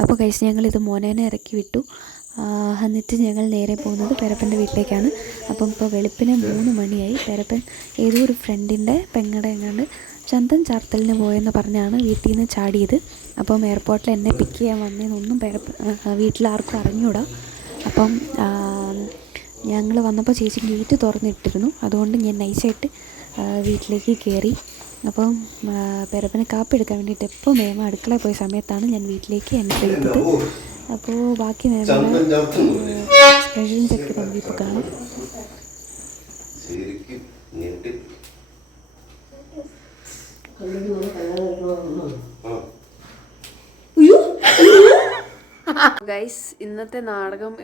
അപ്പോൾ കഴിച്ച് ഞങ്ങളിത് മോനേനെ ഇറക്കി വിട്ടു. എന്നിട്ട് ഞങ്ങൾ നേരെ പോകുന്നത് പെരപ്പൻ്റെ വീട്ടിലേക്കാണ്. അപ്പം ഇപ്പോൾ വെളുപ്പിന് 3 മണിയായി. പെരപ്പൻ ഏതോ ഒരു ഫ്രണ്ടിൻ്റെ പെങ്ങടെ എങ്ങാണ്ട് ചന്തൻ ചാർത്തലിന് പോയെന്ന് പറഞ്ഞാണ് വീട്ടിൽ നിന്ന് ചാടിയത്. അപ്പം എയർപോർട്ടിൽ എന്നെ പിക്ക് ചെയ്യാൻ വന്നതെന്നൊന്നും വീട്ടിലാർക്കും അറിഞ്ഞൂടാ. അപ്പം ഞങ്ങൾ വന്നപ്പോൾ ചേച്ചി ഗേറ്റ് തുറന്നിട്ടിരുന്നു. അതുകൊണ്ട് ഞാൻ നൈസായിട്ട് വീട്ടിലേക്ക് കയറി. അപ്പം പെരപ്പന് കാപ്പി എടുക്കാൻ വേണ്ടിയിട്ട് എപ്പോൾ മേമ അടുക്കളയിൽ പോയ സമയത്താണ് ഞാൻ വീട്ടിലേക്ക് എൻ്റർ ചെയ്തത്. അപ്പോൾ ബാക്കി മേമയുടെ എക്സ്പ്രഷൻസൊക്കെ നമുക്കിപ്പോൾ കാണാം. ഗൈസ്, ഇന്നത്തെ നാടകം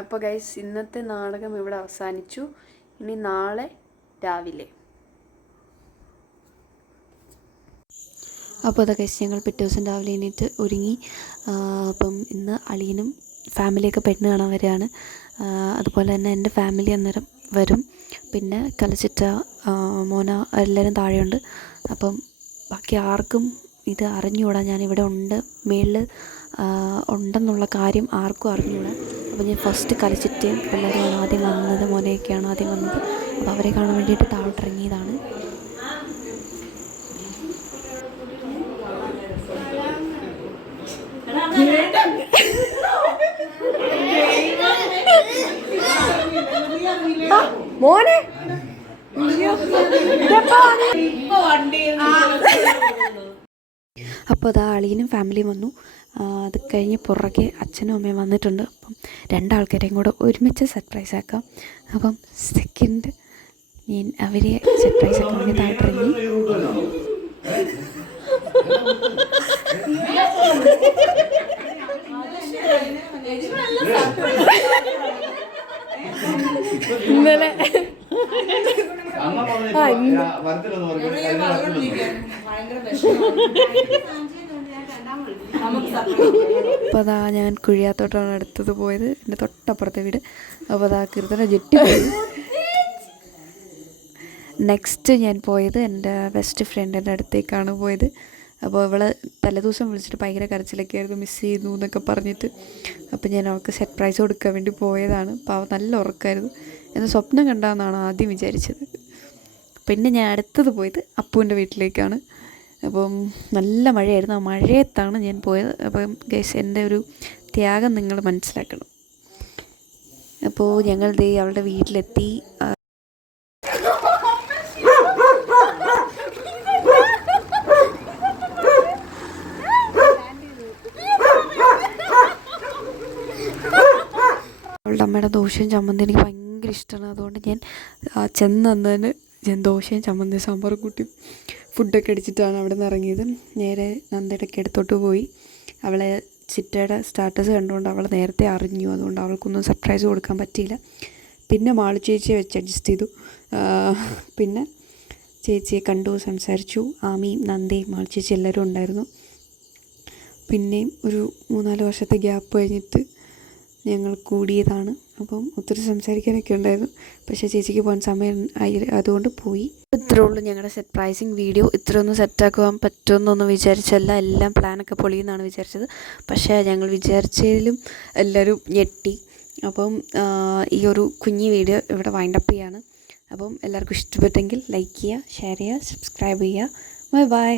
അപ്പോൾ ഗൈസ്, ഇന്നത്തെ നാടകം ഇവിടെ അവസാനിച്ചു. ഇനി നാളെ രാവിലെ. അപ്പോൾ അതൊക്കെ ഞങ്ങൾ പിറ്റേ ദിവസം രാവിലെ എണീറ്റ് ഒരുങ്ങി. അപ്പം ഇന്ന് അളിയനും ഫാമിലിയൊക്കെ പെണ്ണ് കാണാൻ വരികയാണ്. അതുപോലെ തന്നെ എൻ്റെ ഫാമിലി അന്നേരം വരും. പിന്നെ കളിച്ചിട്ട മോന എല്ലാവരും താഴെയുണ്ട്. അപ്പം ബാക്കി ആർക്കും ഇത് അറിഞ്ഞുകൂടാ, ഞാനിവിടെ ഉണ്ട്, മേളിൽ ഉണ്ടെന്നുള്ള കാര്യം ആർക്കും അറിഞ്ഞുകൂടാ. അപ്പോൾ ഞാൻ ഫസ്റ്റ് കളിച്ചിട്ട് എല്ലാവരെയാണ് ആദ്യം വന്നത്, മോനെയൊക്കെയാണ് ആദ്യം വന്നത്. അപ്പോൾ അവരെ കാണാൻ വേണ്ടിയിട്ട് താഴോട്ടിറങ്ങിയതാണ്. മോനെ അപ്പോൾ അതാ അളിയനും ഫാമിലിയും വന്നു. അത് കഴിഞ്ഞ് പുറകെ അച്ഛനും അമ്മയും വന്നിട്ടുണ്ട്. അപ്പം 2 ആൾക്കാരെയും കൂടെ ഒരുമിച്ച് സർപ്രൈസ് ആക്കാം. അപ്പം സെക്കൻഡ് ഞാൻ അവരെ സർപ്രൈസ് ആക്കാൻ വേണ്ടി താഴത്തിറങ്ങി. ഇന്നലെ അപ്പോൾ അതാ ഞാൻ കുഴിയാത്തോട്ടാണ് അടുത്തത് പോയത്, എൻ്റെ തൊട്ടപ്പുറത്തെ വീട്. അപ്പോൾ അതാ കീർത്തന ജെട്ടി പോയി. നെക്സ്റ്റ് ഞാൻ പോയത് എൻ്റെ ബെസ്റ്റ് ഫ്രണ്ടിൻ്റെ അടുത്തേക്കാണ് പോയത്. അപ്പോൾ അവളെ തലേദിവസം വിളിച്ചിട്ട് ഭയങ്കര കരച്ചിലൊക്കെ ആയിരുന്നു, മിസ് ചെയ്യുന്നു എന്നൊക്കെ പറഞ്ഞിട്ട്. അപ്പോൾ ഞാൻ അവൾക്ക് സർപ്രൈസ് കൊടുക്കാൻ വേണ്ടി പോയതാണ്. അപ്പോൾ അവൾ നല്ല ഉറക്കമായിരുന്നു. എന്ന് സ്വപ്നം കണ്ടാമെന്നാണ് ആദ്യം വിചാരിച്ചത്. പിന്നെ ഞാൻ അടുത്തത് പോയത് അപ്പുവിൻ്റെ വീട്ടിലേക്കാണ്. അപ്പം നല്ല മഴയായിരുന്നു. ആ മഴയത്താണ് ഞാൻ പോയത്. അപ്പം ഗൈസ്, എൻ്റെ ഒരു ത്യാഗം നിങ്ങൾ മനസ്സിലാക്കണം. അപ്പോൾ ഞങ്ങൾ ദേ അവളുടെ വീട്ടിലെത്തി. അവളുടെ അമ്മയുടെ ദോശയും ചമ്മന്തി എനിക്ക് ഭയങ്കര ഇഷ്ടമാണ്. അതുകൊണ്ട് ഞാൻ ചെന്നതിന് ഞാൻ ദോശയും ചമ്മന്തി സാമ്പാറും കൂട്ടി ഫുഡൊക്കെ അടിച്ചിട്ടാണ് അവിടെ നിന്ന് ഇറങ്ങിയത്. നേരെ നന്ദയുടെ അടുത്തോട്ട് പോയി. അവളെ ചിറ്റയുടെ സ്റ്റാറ്റസ് കണ്ടുകൊണ്ട് അവൾ നേരത്തെ അറിഞ്ഞു. അതുകൊണ്ട് അവൾക്കൊന്നും സർപ്രൈസ് കൊടുക്കാൻ പറ്റിയില്ല. പിന്നെ മാളു ചേച്ചിയെ വെച്ച് അഡ്ജസ്റ്റ് ചെയ്തു. പിന്നെ ചേച്ചിയെ കണ്ടു, സംസാരിച്ചു. ആമിയും നന്ദയും മാളു ചേച്ചി എല്ലാവരും ഉണ്ടായിരുന്നു. പിന്നെയും ഒരു 3-4 വർഷത്തെ ഗ്യാപ്പ് കഴിഞ്ഞിട്ട് ഞങ്ങൾ കൂടിയതാണ്. അപ്പം ഒത്തിരി സംസാരിക്കാനൊക്കെ ഉണ്ടായിരുന്നു. പക്ഷേ ചേച്ചിക്ക് പോകാൻ സമയം ആയി, അതുകൊണ്ട് പോയി. ഇത്രേ ഉള്ളൂ ഞങ്ങളുടെ സർപ്രൈസിങ് വീഡിയോ. ഇത്രയൊന്നും സെറ്റാക്കുവാൻ പറ്റുമെന്നൊന്നും വിചാരിച്ചല്ല. എല്ലാം പ്ലാനൊക്കെ പൊളിയെന്നാണ് വിചാരിച്ചത്. പക്ഷേ ഞങ്ങൾ വിചാരിച്ചതിലും എല്ലാവരും ഞെട്ടി. അപ്പം ഈ ഒരു കുഞ്ഞി വീഡിയോ ഇവിടെ വൈൻഡപ്പ് ചെയ്യാണ്. അപ്പം എല്ലാവർക്കും ഇഷ്ടപ്പെട്ടെങ്കിൽ ലൈക്ക് ചെയ്യുക, ഷെയർ ചെയ്യുക, സബ്സ്ക്രൈബ് ചെയ്യുക. Bye bye.